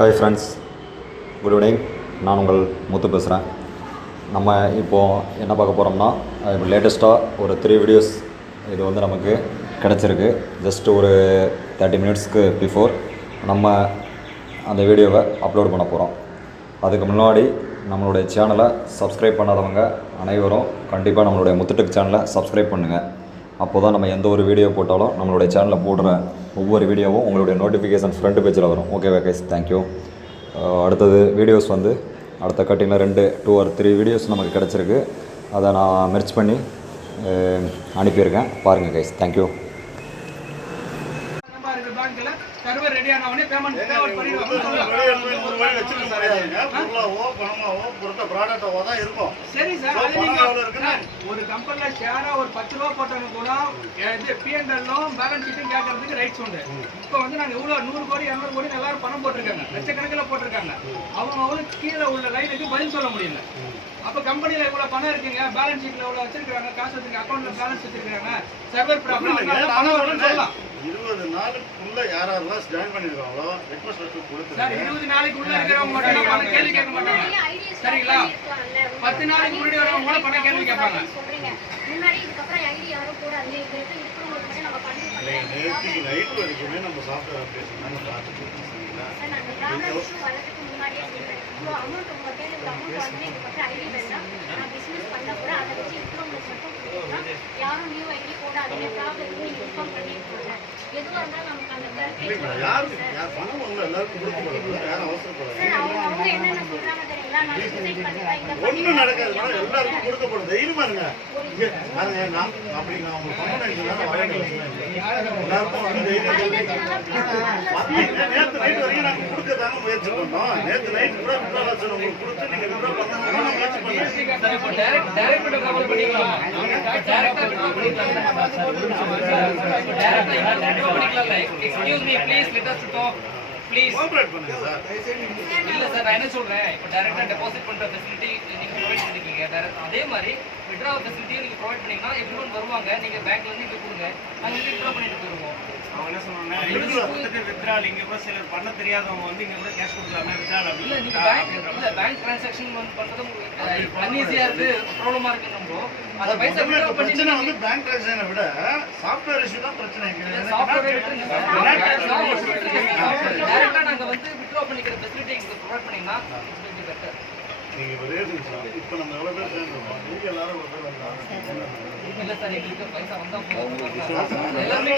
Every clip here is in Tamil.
Hi friends, good evening. நான் உங்கள் முத்து பேசுகிறேன். நம்ம இப்போது என்ன பார்க்க போகிறோம்னா, இப்போ லேட்டஸ்ட்டாக ஒரு 3 வீடியோஸ் இது வந்து நமக்கு கிடச்சிருக்கு. ஜஸ்ட் ஒரு 30 மினிட்ஸ்க்கு பிஃபோர் நம்ம அந்த வீடியோவை அப்லோட் பண்ண போகிறோம். அதுக்கு முன்னாடி நம்மளுடைய சேனலை சப்ஸ்கிரைப் பண்ணாதவங்க அனைவரும் கண்டிப்பாக நம்மளுடைய முத்துடெக் சேனலை சப்ஸ்கிரைப் பண்ணுங்கள். அப்போ தான் நம்ம எந்த ஒரு வீடியோ போட்டாலும் நம்மளுடைய சேனலில் போடுற ஒவ்வொரு வீடியோவும் உங்களுடைய நோட்டிஃபிகேஷன் ஃப்ரண்ட் பேஜில் வரும். ஓகேவா கைஸ்? தேங்க்யூ. அடுத்தது வீடியோஸ் வந்து அடுத்த கட்டிங்கில் 2 or 3 வீடியோஸ் நமக்கு கிடச்சிருக்கு. அதை நான் மெர்ச் பண்ணி அனுப்பியிருக்கேன். பாருங்கள் கைஸ். தேங்க்யூ. சர்வர் ரெடி ஆனவனே பேமெண்ட் பண்ணிடுவாங்க. சரி சார், ஒரு கம்பெனில ஷேரா ஒரு 10 ரூபா போட்டவங்க கூட P&L பேலன்ஸ் ஷீட்டும் கேட்கறதுக்கு ரைட்ஸ் உண்டு. இப்போ வந்து நாங்கள் இவ்வளோ 100 கோடி 200 கோடி எல்லாரும் பணம் போட்டிருக்காங்க, லட்சக்கணக்கில் போட்டிருக்காங்க. அவங்க கீழே உள்ள லைனுக்கு பதில் சொல்ல முடியல. அப்போ கம்பெனியில் இவ்வளோ பணம் இருக்குங்க, பேலன்ஸ் ஷீட்டில் இவ்வளோ வச்சிருக்காங்க, காசு வச்சிருக்காங்க, அக்கௌண்ட்ல பேலன்ஸ் வச்சிருக்காங்க, சர்வர் ப்ராப்ளம் பணம் வரும்னு சொல்லலாம். 20 நாளுக்குள்ள யாரெல்லாம் ஜாயின் பண்ணிருக்காங்களோ ரிக்வெஸ்ட் லெட்டர் கொடுத்து சார், 20 நாளைக்கு உள்ள இருக்கிறவங்க மட்டும் பணம் கேள்வி கேட்க மாட்டாங்க. சரிங்களா? 10 நாளைக்கு முன்னாடி வரவங்க கூட பணம் கேள்வி கேட்பாங்க. முன்னாடி இதுக்கு அப்புறம் ஐடி யாரும் கூட அந்த இருக்கிறவங்களுக்கு மட்டும் நம்ம பண்ணி நேற்றுக்கு நைட் வரைக்குமே நம்ம சாஃப்ட்வேர் அப்டேஷன் தான் பார்த்துட்டு இருக்கோம். சார், நான் ப்ராப்ளம் இஷ்யூ வரதுக்கு முன்னாடியே சொல்றேன். இவ்வளோ அமௌண்ட் உங்க பேர் இவ்வளோ அமௌண்ட் வந்து இதுக்கு அப்புறம் ஐடி வேண்டாம், நான் பிஸ்னஸ் பண்ண கூட அதை வச்சு இருக்கிறவங்களுக்கு மட்டும் கொடுத்தோம்னா யாரும் நியூ ஐடி கூட அதுவே ப்ராப்ளம் இருக்கு நீங்கள் இன்ஃபார்ம் பண்ணிருக்கோங்க. எதுவாக இருந்தாலும் நமக்கு அந்த பணம் வந்து எல்லாருக்கும் கொடுக்கப்படுது, யாரும் அவசரப்படாது. அவங்க என்னென்ன சொல்றாங்க தெரியுங்களா? நான் டிசைட் பண்ணிட்டேன், இந்த ஒன்றும் நடக்காது, எல்லாருக்கும் கொடுக்கப்படுது. தைரியமா இருங்க. அப்படி நான் உங்களுக்கு பணம் எல்லாருக்கும் வந்து நேற்று நைட் வரைக்கும் நாங்கள் கொடுக்க தாங்க முயற்சி பண்ணோம். நேற்று நைட் கூட விட்ராலாசன் உங்களுக்கு கொடுத்து நீங்கள் விட்ரா பண்ணணும் முயற்சி இல்ல சார், நான் என்ன சொல்றேன், இப்போ டைரக்டா டெபாசிட் பண்ற ஃபெசிலிட்டி நீங்க ப்ரொவைட் பண்ணிருக்கீங்க. அதே மாதிரி வித்ட்ரா ஃபெசிலிட்டியை நீங்க ப்ரொவைட் பண்ணீங்கன்னா எவ்ரிவன் வருவாங்க, நீங்க பேங்க்ல இருந்து இங்க கொடுங்க, நாங்க இங்க வித்ட்ரா பண்ணிட்டு போயிருவோம். அவங்க என்ன சொன்னாங்க, வித்ட்ரால் இங்க கூட சிலர் பண்ண தெரியாதவங்க வந்து இங்க கூட கேஷ் கொடுக்கலாமே வித்ட்ரால் இல்ல, நீங்க பேங்க் டிரான்சாக்ஷன் பண்றது அன்ஈஸியா இருக்கு, ப்ராப்ளமா இருக்கு. நம்ம அந்த பைசா வித்ட்ரா பிரச்சனை வந்து பேங்க் டிரான்சாக்ஷனை விட சாஃப்ட்வேர் இஷ்யூ தான் பிரச்சனை. டைரக்டா நாங்க வந்து வித்ட்ரா பண்ணிக்கிற ஃபெசிலிட்டி இங்க ப்ரொவைட் பண்ணீங்கன்னா பெட்டர். நீங்க ஒரே நிமிஷம், இப்போ நம்ம எவ்வளவு பேர் சேர்ந்துருக்கோம், நீங்க எல்லாரும் ஒரு பேர் இல்ல சார், எங்களுக்கு பைசா வந்தா போதும். எல்லாரும்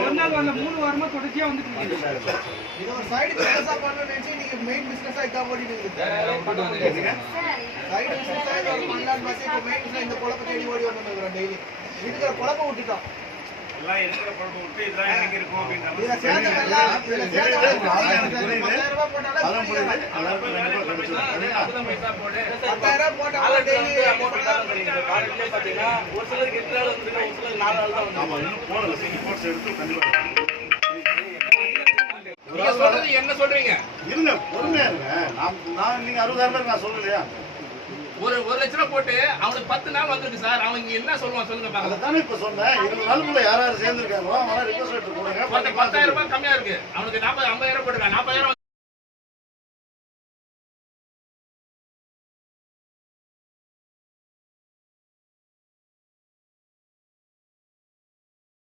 ஒரு நாள் வந்த 3 வாரமா தொடர்ச்சியா வந்துட்டு இருக்கீங்க. இது ஒரு சைடு பிசினஸா பண்ணனும்னு நினைச்சு நீங்க மெயின் பிசினஸா இத ஓடிட்டு இருக்கீங்க. சைடு பிசினஸா பண்ணலாம் பஸ் இப்போ மெயின் பிசினஸ் இந்த குழப்பத்தை தேடி ஓடி வந்துறோம். டெய்லி இதுக்கு குழப்பம் விட்டுட்டோம். எல்லாம் இருக்கிற குழப்பம் விட்டு இதெல்லாம் எங்க இருக்கும் அப்படின்ற மாதிரி இத சேர்ந்தவெல்லாம் 10,000 ரூபாய் போட்டாலும் அதான் புரியுது. அதான் பைசா போடு 10,000 போட்டாலும் டெய்லி காலேஜ்ல பாத்தீங்கன்னா ஒரு சிலருக்கு 8 நாள் வந்து ஒரு சிலருக்கு 4 நாள் தான் வந்து. ஆமா, இன்னும் போடல. ரிப்போர்ட்ஸ் எடுத்து கண்டிப்பா நீங்க சொல்றது என்ன சொல்றீங்க? இருங்க, பொறுமையா இருங்க. நான் நீங்க 60,000 பேர் நான் சொல்லலையா? ஒரு 1 லட்ச ரூபாய் போட்டு அவனுக்கு 10 நாள் வந்திருக்கு சார். அவங்க என்ன சொல்லுவான் சொல்லுங்க பாருங்க. அதான் இப்ப சொன்னேன். 20 நாளுக்குள்ள யார் யார் சேர்ந்திருக்காங்களோ அவங்க ரிக்வெஸ்ட் லெட்டர் போடுங்க. 10,000 ரூபாய் கம்மியா இருக்கு. அவனுக்கு 50,000 போட்டுருக்கான். 40,000